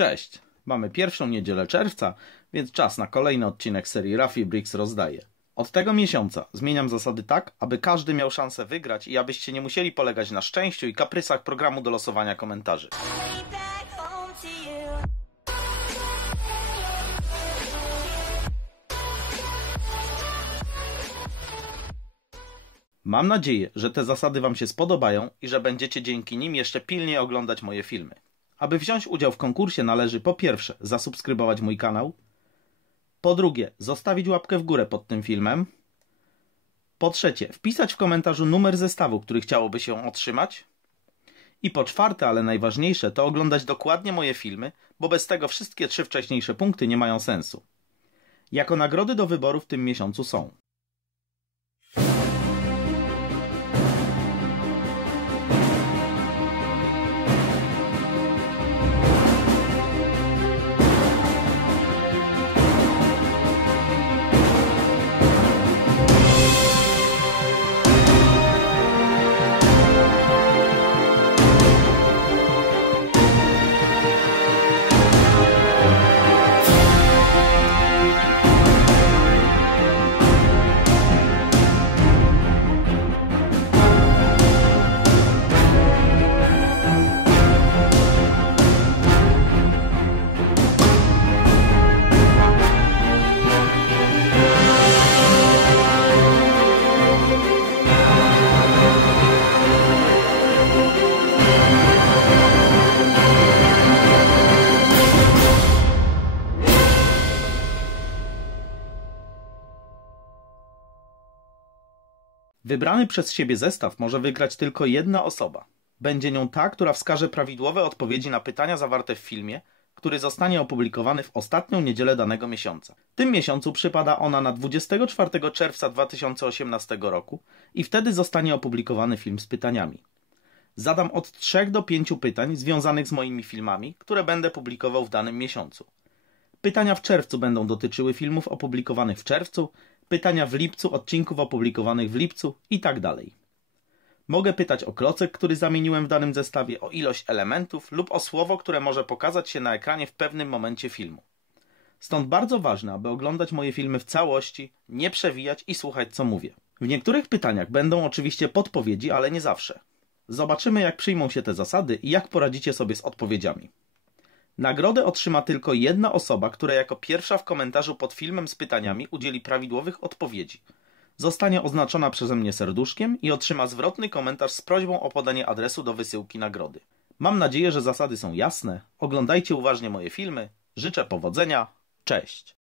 Cześć! Mamy pierwszą niedzielę czerwca, więc czas na kolejny odcinek serii Rafi Bricks rozdaje. Od tego miesiąca zmieniam zasady tak, aby każdy miał szansę wygrać i abyście nie musieli polegać na szczęściu i kaprysach programu do losowania komentarzy. Mam nadzieję, że te zasady Wam się spodobają i że będziecie dzięki nim jeszcze pilniej oglądać moje filmy. Aby wziąć udział w konkursie należy po pierwsze zasubskrybować mój kanał, po drugie zostawić łapkę w górę pod tym filmem, po trzecie wpisać w komentarzu numer zestawu, który chciałoby się otrzymać. I po czwarte, ale najważniejsze, to oglądać dokładnie moje filmy, bo bez tego wszystkie trzy wcześniejsze punkty nie mają sensu. Jako nagrody do wyboru w tym miesiącu są Wybrany przez siebie zestaw może wygrać tylko jedna osoba. Będzie nią ta, która wskaże prawidłowe odpowiedzi na pytania zawarte w filmie, który zostanie opublikowany w ostatnią niedzielę danego miesiąca. W tym miesiącu przypada ona na 24 czerwca 2018 roku i wtedy zostanie opublikowany film z pytaniami. Zadam od 3 do 5 pytań związanych z moimi filmami, które będę publikował w danym miesiącu. Pytania w czerwcu będą dotyczyły filmów opublikowanych w czerwcu, pytania w lipcu odcinków opublikowanych w lipcu i tak dalej. Mogę pytać o klocek, który zamieniłem w danym zestawie, o ilość elementów lub o słowo, które może pokazać się na ekranie w pewnym momencie filmu. Stąd bardzo ważne, aby oglądać moje filmy w całości, nie przewijać i słuchać co mówię. W niektórych pytaniach będą oczywiście podpowiedzi, ale nie zawsze. Zobaczymy jak przyjmą się te zasady i jak poradzicie sobie z odpowiedziami. Nagrodę otrzyma tylko jedna osoba, która jako pierwsza w komentarzu pod filmem z pytaniami udzieli prawidłowych odpowiedzi. Zostanie oznaczona przeze mnie serduszkiem i otrzyma zwrotny komentarz z prośbą o podanie adresu do wysyłki nagrody. Mam nadzieję, że zasady są jasne. Oglądajcie uważnie moje filmy. Życzę powodzenia. Cześć!